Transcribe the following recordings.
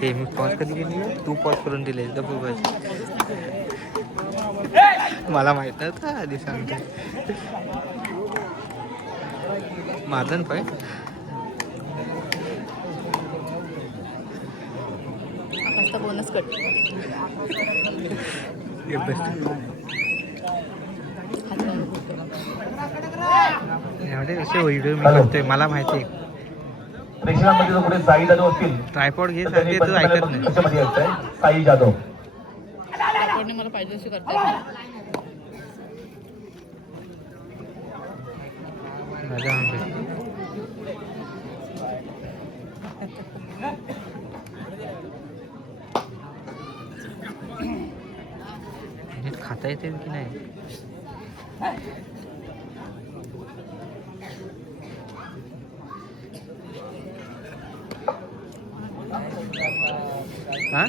हे मी पॉज कधी केली तू पॉज करून दिले मला माहित नव्हतं आधी सांगते मारलं पाय बोनस कट व्हिडिओ मी करतोय मला माहिती आहे रेशनामध्ये जो पुढे साई जाधव असतील ट्रायपॉड घे सांगते तू ऐकत नाही कशामध्ये यायचंय साई जाधव मला पाहिजे अशी करता नीट खाता येते की नाही हा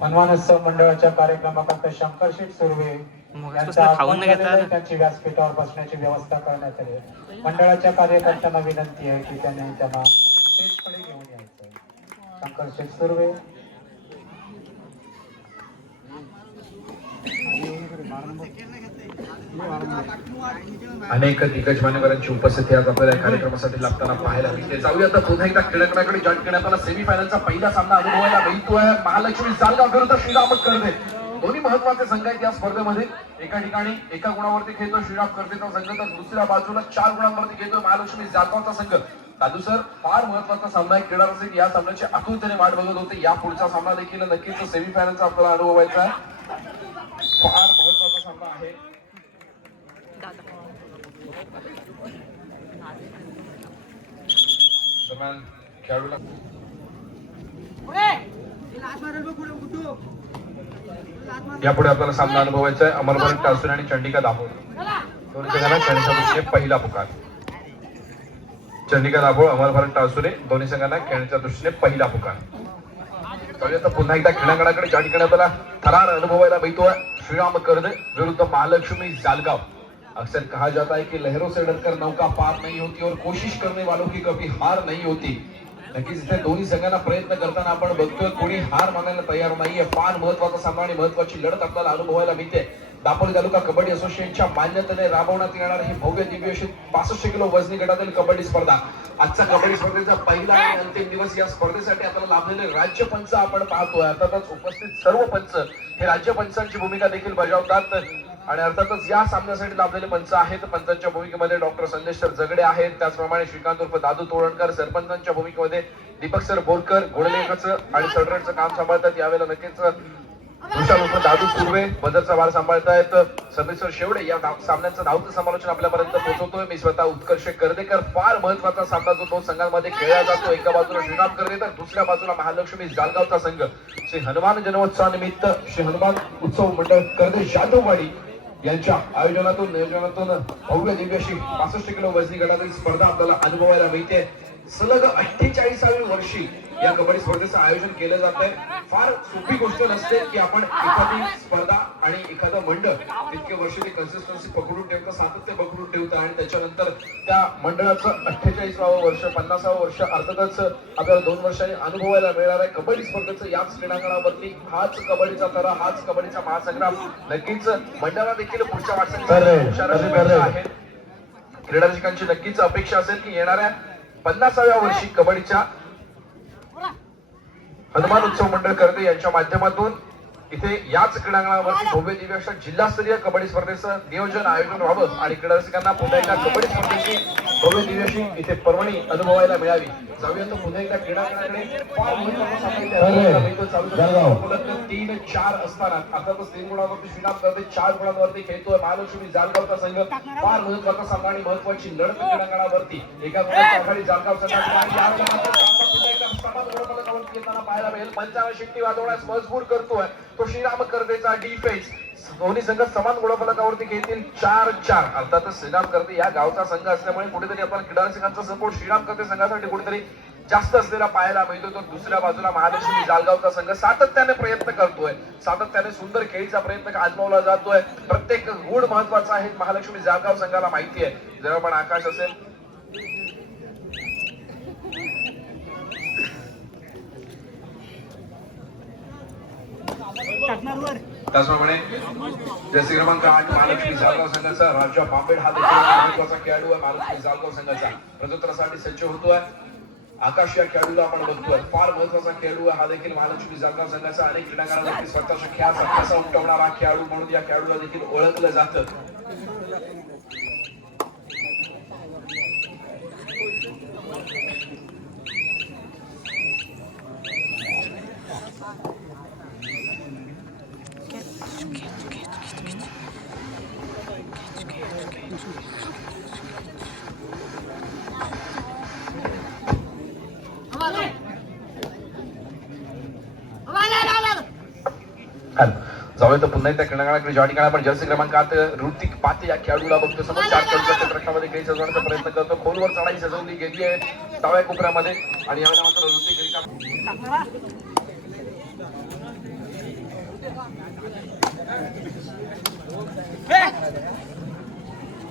मनमानोत्सव मंडळाच्या कार्यक्रमाकरता शंकरशेठ सुर्वे त्यांची व्यासपीठावर बसण्याची व्यवस्था करण्यात आली मंडळाच्या कार्यकर्त्यांना विनंती आहे की त्यांना स्टेजकडे घेऊन यायचं शंकरशेठ सुर्वे अनेक दिग्गज मान्यवरांची उपस्थिती आज आपल्याला या कार्यक्रमासाठी लागताना पाहायला मिळते जाऊया आता पुन्हा एकदा खेळाडूंकडे जॉईन करण्यात आला सेमीफायनलचा पहिला सामना अनुभवायला मिळतोय महालक्ष्मी जालगाव विरुद्ध श्रीराम करते दोन्ही महत्वाचे संघ आहेत या स्पर्धेमध्ये एका ठिकाणी एका गुणावरती खेळतो श्रीराम करतेचा संघ तर दुसऱ्या बाजूला 4 गुणांवरती खेळतोय महालक्ष्मी जालगावचा संघ दादू सर फार महत्वाचा सामना आहे क्रीडा रसिक या सामन्याची आतुरतेने वाट बघत होते या पुढचा सामना देखील नक्कीच सेमीफायनलचा आपल्याला अनुभवायचा आहे फार महत्वाचा सामना आहे दरम्यान खेळाडूला यापुढे आपल्याला सामना अनुभवायचा आहे अमरभर टासूर आणि चंडिका दाभोळ दोन्ही संघांना खेळण्याच्या दृष्टीने पहिला पुकार चंडिका दाभोळ अमरभर टासुरे दोन्ही संघांना खेळण्याच्या दृष्टीने पहिला पुकार आता पुन्हा एकदा क्रीडांगणाकडे ज्या ठिकाणी आपल्याला थरार अनुभवायला मिळतोय श्रीराम कर्द विरुद्ध महालक्ष्मी जालगाव अक्सर कहा जाता है कि लहरों से डरकर नौका पार नहीं होती और कोशिश करने वालों की कभी हार नहीं होती नक्कीच इथे दोन्ही संघांना प्रयत्न करताना आपण बघतोय कोणी हार मानायला तयार नाहीये फार महत्वाचा सामना आणि महत्वाची लढत आपल्याला अनुभवायला मिळते दापोली तालुका कबड्डी असोसिएशनच्या मान्यतेने राबवण्यात येणारे हे भव्य दिव्य 65 किलो वजनी गटातील कबड्डी स्पर्धा आजचा कबड्डी स्पर्धेचा पहिला आणि अंतिम दिवस या स्पर्धेसाठी आपल्याला लाभलेले राज्य पंच आपण पाहतोय अर्थातच उपस्थित सर्व पंच हे राज्य पंचांची भूमिका देखील बजावतात आणि अर्थातच या सामन्यासाठी लाभलेले पंच आहेत पंचांच्या भूमिकेमध्ये डॉक्टर संदेश सर जगडे आहेत त्याचप्रमाणे श्रीकांत उर्फ दादू तोरणकर सरपंचांच्या भूमिकेमध्ये दीपक सर बोरकर घोडलेखचं आणि सडरचं काम सांभाळतात यावेळेला नक्कीच विशाल उर्फ दादू सुर्वे बदरचा भार सांभाळतायत समेश्वर शेवडे या सामन्याचं धावतं समालोचन आपल्यापर्यंत पोहोचवतोय मी स्वतः उत्कर्ष कर्देकर फार महत्वाचा सामना जो दोन संघांमध्ये खेळला जातो एका बाजूला श्रीराम कर्दे तर दुसऱ्या बाजूला महालक्ष्मी जालगावचा संघ श्री हनुमान जन्मोत्सवानिमित्त श्री हनुमान उत्सव मंडळ कर्दे जाधववाडी यांच्या आयोजनातून नियोजनातून भव्य दिव्य अशी 65 किलो वजनी गटातील स्पर्धा आपल्याला अनुभवायला मिळते सलग 48व्या वर्षी या कबड्डी स्पर्धेचं आयोजन केलं जात आहे फार सोपी गोष्ट नसते की आपण एखादी स्पर्धा आणि एखादं मंडळ इतके वर्ष ती कन्सिस्टन्सी पकडून ठेवतं सातत्य पकडून ठेवतं आणि त्याच्यानंतर त्या मंडळाचं 48वावं वर्ष 50वावं वर्ष अर्थातच आपल्याला 2 वर्षांनी अनुभवायला मिळणार आहे कबड्डी स्पर्धेचं याच क्रीडांगणावरती हाच कबड्डीचा तरा हाच कबड्डीचा महासंग्राम नक्कीच मंडळाला देखील पुढच्या वाटचाली आहे क्रीडा रसिकांची नक्कीच अपेक्षा असेल की येणाऱ्या 50व्या वर्षी कबड्डीच्या हनुमान उत्सव मंडळ कर्दे यांच्या माध्यमातून इथे याच क्रीडांगणावरती भव्य दिव्य अशा जिल्हास्तरीय कबड्डी स्पर्धेचं नियोजन आयोजन व्हावं आणि क्रीडा रसिकांना पुन्हा एकदा कबड्डी स्पर्धेची भव्य दिव्य अशी इथे पर्वणी अनुभवायला मिळावी. जाऊया तर पुन्हा एकदा क्रीडांगणाकडे फार महत्त्वाचा सामना इथे अनुभवायला मिळतो. चालू 3-4 असताना आता तर 3 गुणांवरती श्रीनाथ करते, 4 गुणांवरती खेळतोय महालक्ष्मी जालगावचा संघ. फार महत्त्वाचा सामना आणि महत्त्वाची लढत क्रीडांगणावरती एका गुणाच्या आघाडी जालगाव संघाची आणि यावेळेला मात्र पुन्हा एकदा समान गुणफलकावरती येताना पाहायला मिळेल. पंचावन्न शिट्टी वाजवण्यास मजबूर करतोय तो श्रीराम कर्तेचा डिफेन्स. दोन्ही संघ समान गुणफलकावरती घेतील 4-4. अर्थातच श्रीराम कर्ते या गावचा संघ असल्यामुळे कुठेतरी आपल्याला क्रीडा रसिकांचा सपोर्ट श्रीराम कर्ते संघासाठी कुठेतरी जास्त असलेला पाहायला मिळतो. तर दुसऱ्या बाजूला महालक्ष्मी जालगावचा संघ सातत्याने प्रयत्न करतोय, सातत्याने सुंदर खेळीचा प्रयत्न आजमावला जातोय. प्रत्येक गुण महत्वाचा आहे महालक्ष्मी जालगाव संघाला माहिती आहे. जेव्हा पण आकाश असेल त्याचप्रमाणे जर्सी क्रमांक 8 महालक्ष्मी जालगाव संघाचा राजा बांबेड हा देखील महत्वाचा खेळाडू आहे. महालक्ष्मी जालगाव संघाचा प्रत्युत्तरासाठी सज्ज होतोय. आकाश या खेळाडूला आपण बघतोय, फार महत्वाचा खेळाडू हा देखील महालक्ष्मी जालगाव संघाचा. अनेक क्रीडांगणावरती स्वतःच्या खेळाचा कसा उमटवणारा खेळाडू म्हणून या खेळाडूला देखील ओळखलं जातं. जाऊया तर पुन्हा एकदा क्रीडांगणाकडे ज्या ठिकाणी आपण जर्सी क्रमांक 8 ऋतिक पाते या खेळाडूला बघतो. समोर 4 खेळाडूच्या क्षेत्ररक्षणामध्ये खेळ सजवण्याचा प्रयत्न करतो. खोलवर चढाई सजवली गेली आहे डाव्या कोपऱ्यामध्ये आणि यावेळेला मात्र ऋतिक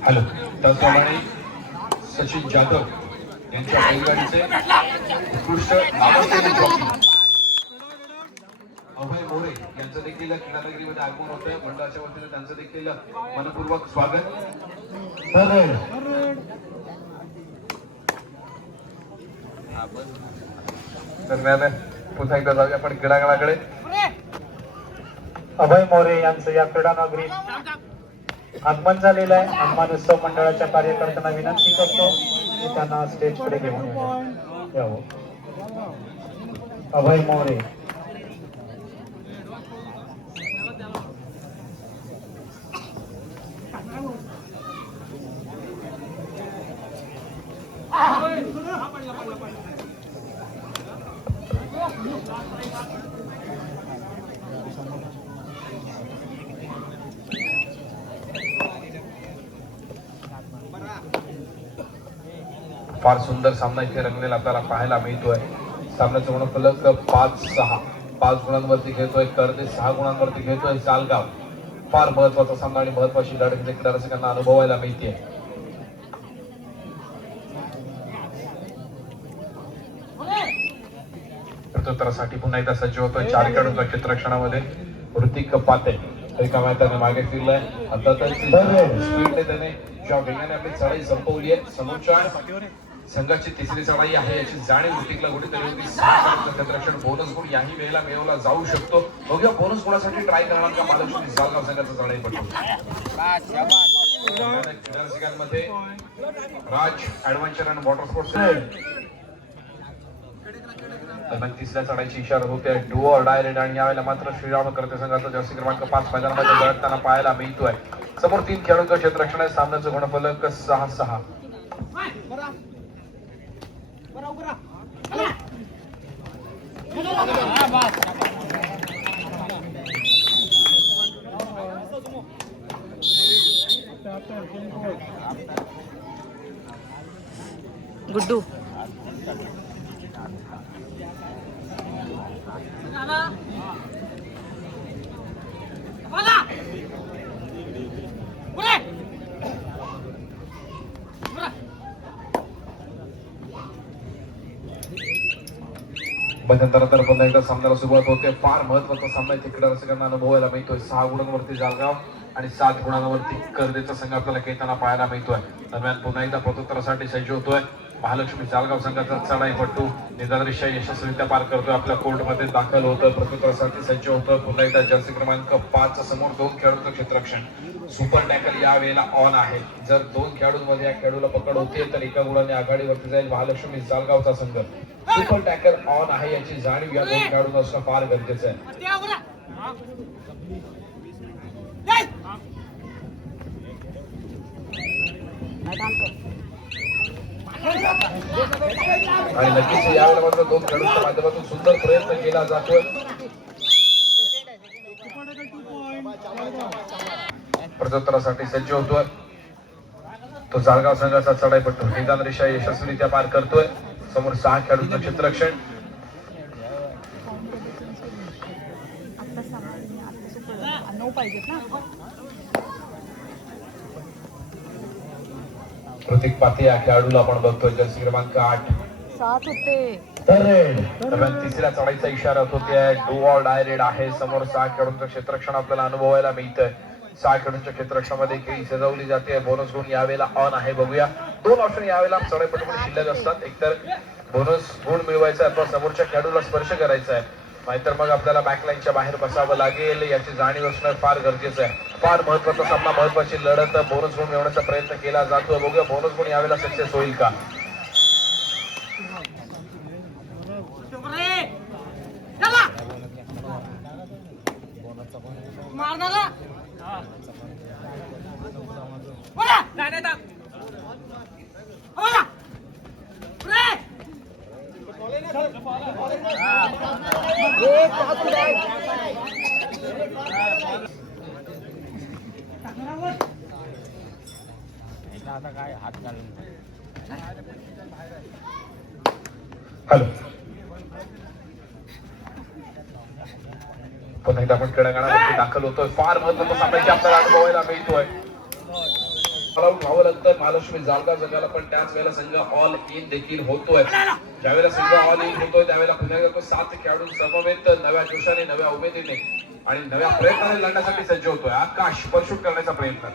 हॅलो त्याचप्रमाणे सचिन जाधव यांच्या बैलगाडीचे उत्कृष्ट अभय मोरे यांचं देखील क्रीडानगरीमध्ये आगमन होतंय. मंडळाच्या वतीने त्यांचं देखील मनपूर्वक स्वागत. दरम्यान पुन्हा एकदा जाऊया आपण क्रीडांगणाकडे. अभय मोरे यांचं या क्रीडानगरीत आगमन झालेलं आहे. आगमन उत्सव मंडळाच्या कार्यकर्त्यांना विनंती करतो की त्यांना स्टेजकडे घेऊन यावं. अभय मोरे फार सुंदर सामना इथे रंगलेला आपल्याला पाहायला मिळतोय. सामन्याचा गुणफलक 5-6. 5 गुणांवरती खेळतोय कर्ते, 6 गुणांवरती खेळतोय जालगाव. फार महत्वाचा सामना आणि महत्वाची लढत इथे क्रीडा रसिकांना अनुभवायला मिळते. प्रत्युत्तरासाठी पुन्हा एकदा सज्ज होतोय 4 खेळाडूंच्या क्षेत्ररक्षणामध्ये ऋतिक पाते. रिकाम्या त्याने मागे फिरलाय. अर्थातच स्पीडने त्याने ज्या वेगाने आपली चढाई संपवली आहे. समोरच्या संघाची तिसरी चढाई आहे याची जाणीव ऋतिकला कुठेतरी होती. क्षेत्ररक्षण बोनस गुण याही वेळेला मिळवला जाऊ शकतो. बघूया बोनस गुणासाठी ट्राय करणार का महालक्ष्मी जालगाव संघाचा चढाई पटतो. रसिकांमध्ये राज ऍडव्हेंचर अँड वॉटर स्पोर्ट्स दरम्यान तिसऱ्या चढाईची इशारा होते. डू ऑर डाय रेड आणि यावेळेला मात्र श्रीराम कर्ते संघाचा जर्सी क्रमांक 5 मैदानामध्ये लढताना पाहायला मिळतोय. समोर 3 खेळाडूंचं क्षेत्ररक्षण आहे. सामन्याचं गुणफलक 6-6. गुड्डू मध्यंतरानंतर पुन्हा एकदा सामन्याला सुरुवात होते. फार महत्वाचा सामना इथे क्रीडा रसिकांना अनुभवायला मिळतोय. 6 गुणांवरती जालगाव आणि 7 गुणांवरती कर्तेचा संघ आपल्याला खेळताना पाहायला मिळतोय. दरम्यान पुन्हा एकदा प्रत्युत्तरासाठी सज्ज होतोय. महालक्ष्मी जालगाव संघाचा चढाईपट्टू निदानरिष्या यशस्वीरित्या पार करतोय. आपल्या कोर्टमध्ये दाखल होतं, प्रत्युत्तरासाठी सज्ज होतं. पुन्हा एकदा जर्सी क्रमांक 5 समोर 2 खेळाडूंचं क्षेत्ररक्षण. सुपर टॅकल या वेळेला ऑन आहे. जर 2 खेळाडूंमध्ये या खेळाडूला पकड होते तर एका गुणाने आघाडीवरती जाईल महालक्ष्मी जालगावचा संघ. सुपर टॅकल ऑन आहे याची जाणीव या 2 खेळाडूंना असणं फार गरजेचं आहे. आणि नक्कीच यावेळेला मात्र 2 खेळाडूंच्या माध्यमातून सुंदर प्रयत्न केला जातोय. प्रत्युत्तरासाठी सज्ज होतोय तो जालगाव संघाचा चढाईपट्टू. निदान रेषा यशस्वीरित्या पार करतोय. समोर 6 खेळाडूंचं क्षेत्ररक्षण. प्रतीक पाथे या खेळाडूला आपण बघतोय. जर्सी क्रमांक 8 7 होते. दरम्यान तिसऱ्या चढाईचा इशारा होतोय. डू ऑर डाय रेड आहे. समोर 6 खेळाडूंचं क्षेत्ररक्षण आपल्याला अनुभवायला मिळतंय. 6 खेळाडूंच्या क्षेत्ररक्षणामध्ये खेळी सजवली जाते. बोनस गुण यावेळेला ऑन आहे. बघूया 2 ऑप्शन यावेळेला चढाईपटूमध्ये शिल्लक असतात. एकतर बोनस गुण मिळवायचा अथवा समोरच्या खेळाडूला स्पर्श करायचा आहे, नाहीतर मग आपल्याला बॅकलाईनच्या बाहेर बसावं लागेल. याची जाणीव असणं फार गरजेचं आहे. फार महत्वाचा सामना, महत्वाची लढत. बोनस गुण मिळवण्याचा प्रयत्न केला जातो. बघूया बोनस गुण यावेळेला सक्सेस होईल का. हॅलो, पुन्हा एकदा आपण क्रीडांगणामध्ये दाखल होतोय. फार महत्वाचा सामना आपल्याला अनुभवायला मिळतोय. धावं लागतं महालक्ष्मी जालगाव संघाला, पण त्याच वेळेला संघ ऑल इन देखील होतोय. ज्यावेळेला संघ ऑल इन होतोय त्यावेळेला पुन्हा एकदा 7 खेळाडू समवेत नव्या जोशाने, नव्या उमेदीने आणि नव्या प्रयत्नाने लढण्यासाठी सज्ज होतोय. आकाश परशूट करण्याचा प्रयत्न.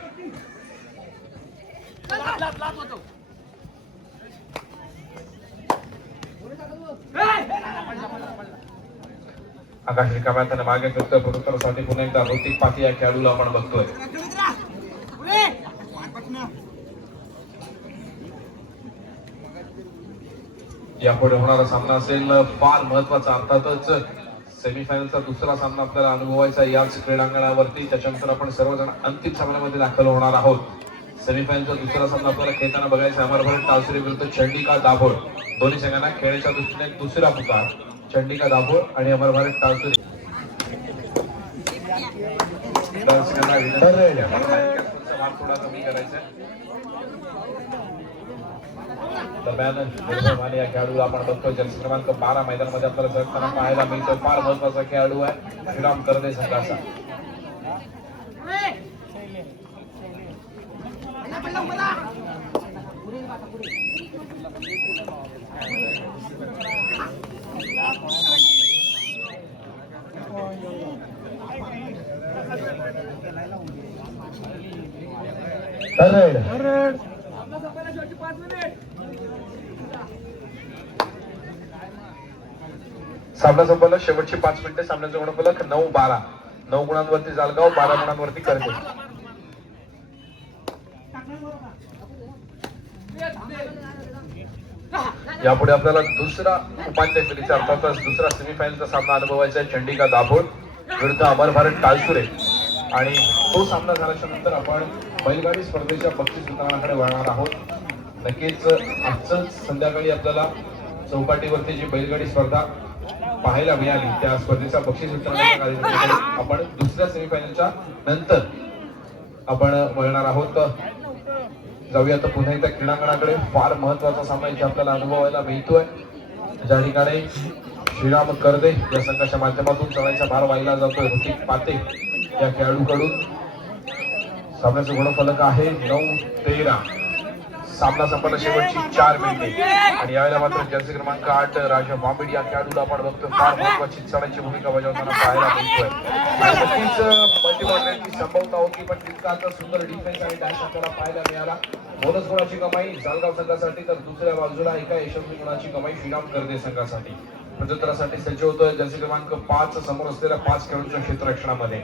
आकाश रिकाम्या हाताने मागे करतोय. प्रत्युत्तरासाठी पुन्हा एकदा ऋतिक पाटी या खेळाडूला आपण बघतोय. यापुढे होणारा सामना असेल फार महत्वाचा. अर्थातच सेमीफायनलचा दुसरा सामना आपल्याला अनुभवायचा याच क्रीडांगणावरती. त्याच्यानंतर आपण सर्वजण अंतिम सामन्यामध्ये दाखल होणार आहोत. सेमीफायनलचा दुसरा सामना आपल्याला खेळताना बघायचा अमरभट टावसरे विरुद्ध चंडिका दाभोळ. दोन्ही संघांना खेळण्याच्या दृष्टीने दुसरा पुकार. चंडिका दाभोळ आणि अमरभट टावसरे. मार्क थोडा कमी करायचा. दरम्यान या खेळाडूला आपण बघतोय. जर्सी क्रमांक 12 मैदानामध्ये आपल्याला झळकताना पाहायला मिळतो. फार महत्वाचा खेळाडू आहे श्रीराम करदे संघाचा. सामना संपला. शेवटची 5 मिनिटे. सामन्याचा गुणफलक 9-12. 9 गुणांवरती जालगाव, 12 गुणांवरती करते. यापुढे आपल्याला दुसरा उपांत्य फेरीचा अर्थातच दुसरा सेमीफायनलचा सामना अनुभवायचा आहे. चंडिका दाभोळ विरुद्ध अमर भारत टाळसुरे. आणि तो सामना झाल्याच्या नंतर आपण बैलगाडी स्पर्धेच्या बक्षीस वितरणाकडे वळणार आहोत. नक्कीच आजच संध्याकाळी आपल्याला चौपाटीवरती जी बैलगाडी स्पर्धा पाहायला मिळाली त्या स्पर्धेचा बक्षीस वितरणाच्या कार्यक्रमाकडे आपण दुसऱ्या सेमीफायनलच्या नंतर आपण वळणार आहोत. जाऊया आता पुन्हा एकदा क्रीडांगणाकडे. फार महत्वाचा सामना इथे आपल्याला अनुभवायला मिळतोय. ज्या ठिकाणी श्रीराम करदे या संघाच्या माध्यमातून चढाईचा भार वाहिला जातोय ऋतिक पाटे या खेळाडूकडून. सामन्याचं गुणफलक आहे 9-13. सामना संपला. शेवटची 4 मिनिटे. आणि यावेळेला मात्र जर्सी क्रमांक 8 राजा बांबीड या खेळाडूला आपण बघतोय. फार महत्वाची चढाईची भूमिका बजावताना पाहायला मिळतोय. नक्कीच मल्टीबॉलची संभवता होती, पण तितका आता सुंदर डिफेन्स आणि डॅश आपल्याला पाहायला मिळाला. बोनस गुणाची कमाई जालगाव संघासाठी तर दुसऱ्या बाजूला एका यशस्वी गुणाची कमाई श्रीराम गर्दे संघासाठी. प्रत्युत्तरासाठी सज्ज होतोय जर्सी क्रमांक 5 समोर असलेल्या 5 खेळाडूंच्या क्षेत्ररक्षणामध्ये.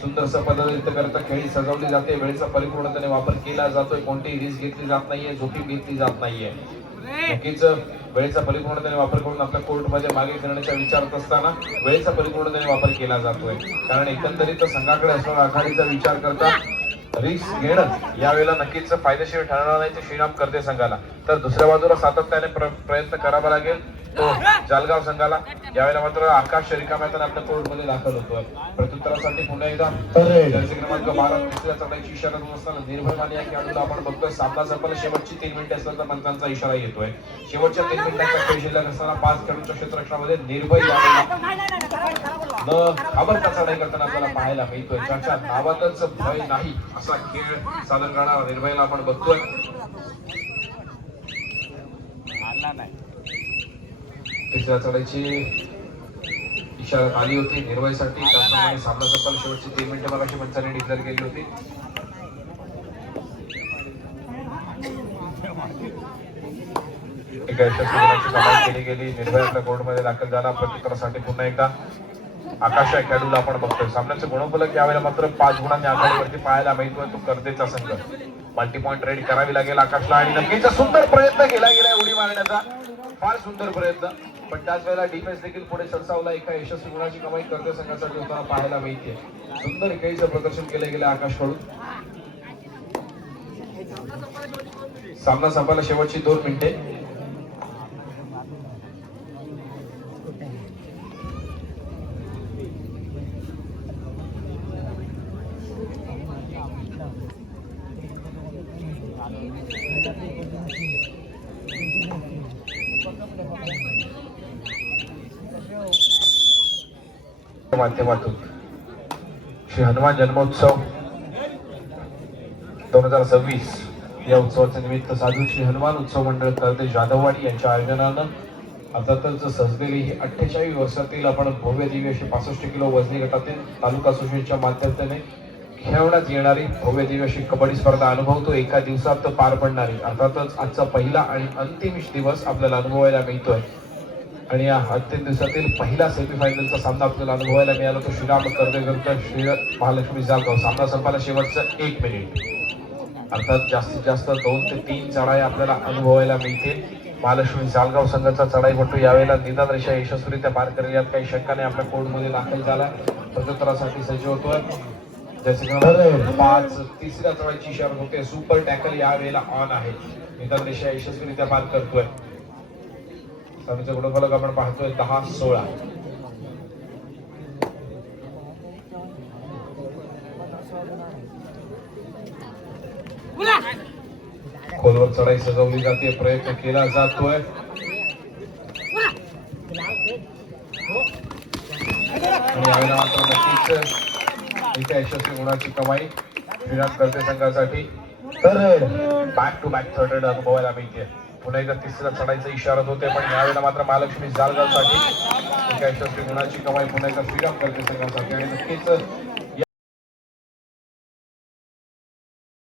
सुंदरसं पद्धतीने करता खेळी सजवली जाते, वेळेचा परिपूर्णतेने वापर केला जातोय, कोणतीही रिस्क घेतली जात नाहीये, जोखीम घेतली जात नाहीये. नक्कीच वेळेचा परिपूर्णतेने वापर करून आपल्या कोर्टमध्ये मागे करण्याच्या विचारत असताना वेळेचा परिपूर्णतेने वापर केला जातोय. कारण एकंदरीत संघाकडे असणारा आघाडीचा विचार करता रिस्क घेणं यावेळेला नक्कीच फायदेशीर ठरणार नाही ते श्रीराम करते संघाला. तर दुसऱ्या बाजूला सातत्याने प्रयत्न करावा लागेल तो जालगाव संघाला. यावेळेला मात्र आकाश रिकाम्यातून आपल्या कोर्टमध्ये दाखल होतोय. प्रत्युत्तरासाठी पुन्हा एकदा जर्सी क्रमांक 12 तिसऱ्या चढाईची इशारा देत असताना निर्भय माने या खेळाडूला आपण बघतोय. सामना संपला, शेवटची 3 मिनिटे असल्याचा पंचांचा इशारा येतोय. शेवटच्या 3 मिनिटांचा खेळ शिल्लक असताना 5 खेळाडूंच्या क्षेत्ररक्षणामध्ये निर्भय यावेळेला न घाबरता चढाई करताना आपल्याला पाहायला मिळतोय. ज्याच्या नावातच भय नाही असा खेळ सादर करणारा निर्भयला आपण बघतोय. तिसऱ्या चढाईची इशारा आली होती निर्भयसाठी. त्याचप्रमाणे सामना संपला, शेवटची 3 मिनिटे मगाशी पंचांनी डिक्लेअर केली होती. एका यशस्वी गुणाची कमाई केली गेली. निर्भय आपल्या कोर्टमध्ये दाखल झाला. प्रत्युत्तरासाठी पुन्हा एकदा आकाश या खेळाडूला आपण बघतोय. सामन्याचं गुणफलक यावेळेला मात्र 5 गुणांनी आघाडीवरती पाहायला मिळतोय तो कर्देचा संघ. मल्टी पॉइंट रेडी करावी लागेल आकाशला आणि नक्कीच सुंदर प्रयत्न केला गेलाय उडी मारण्याचा, फार सुंदर प्रयत्न. पण त्याच वेळेला डिफेन्स देखील पुढे सरसावला. एका यशस्वी गुणाची कमाई कर्दे संघासाठी होताना पाहायला मिळते. सुंदर खेळीचं प्रदर्शन केलं गेलं आकाशकडून. सामना संपायला शेवटची 2 मिनिटे. माध्यमातून श्री हनुमान जन्मोत्सव 2026 या उत्सवाचे निमित्त साधून श्री हनुमान उत्सव मंडळ कर्दे जाधववाडी यांच्या आयोजनानं अर्थातच सजलेली ही 48 वर्षातील आपण भव्य दिव्य 65 किलो वजनी गटातील तालुका असोसिएशनच्या माध्यमातून खेळवण्यात येणारी भव्य दिव्य अशी कबड्डी स्पर्धा अनुभवतो. एका दिवसात पार पडणारी अर्थातच आजचा पहिला आणि अंतिम दिवस आपल्याला अनुभवायला मिळतोय. आणि या अंतिम दिवसातील पहिला सेमीफायनलचा सामना आपल्याला अनुभवायला मिळाला तो श्रीराम कर्दे विरुद्ध श्री महालक्ष्मी जालगाव. सामना संपायला शेवटचं 1 मिनिट. अर्थात जास्तीत जास्त 2 ते 3 चढाई आपल्याला अनुभवायला मिळतील. महालक्ष्मी जालगाव संघाचा चढाईपटू यावेळेला निदान रेषा यशस्वीरित्या पार करेल यात काही शंकाने आपल्या कोर्टमध्ये दाखल झाला. प्रत्युत्तरासाठी सज्ज होतोय. जसे 5 तिसऱ्या चढाईची इशारा होते. सुपर टॅकल यावेळेला ऑन आहे. निदान रेषा यशस्वीरित्या पार करतोय. सामन्याचा गुणफलक आपण पाहतोय 10-16. खोलवर चढाई सजवली जाते, प्रयत्न केला जातोय. आणि यावेळेला मात्र नक्कीच एका यशस्वी गुणाची कमाई श्रीराम कर्दे संघासाठी. तर बॅक टू बॅक थर्ड अनुभवायला मिळते. पुन्हा एकदा तिसऱ्या चढाईचा इशारा होते. पण यावेळेला मात्र महालक्ष्मी जालगावसाठी एका यशस्वी गुणाची कमाई पुन्हा एकदा श्रीराम कर्दे संघासाठी. आणि नक्कीच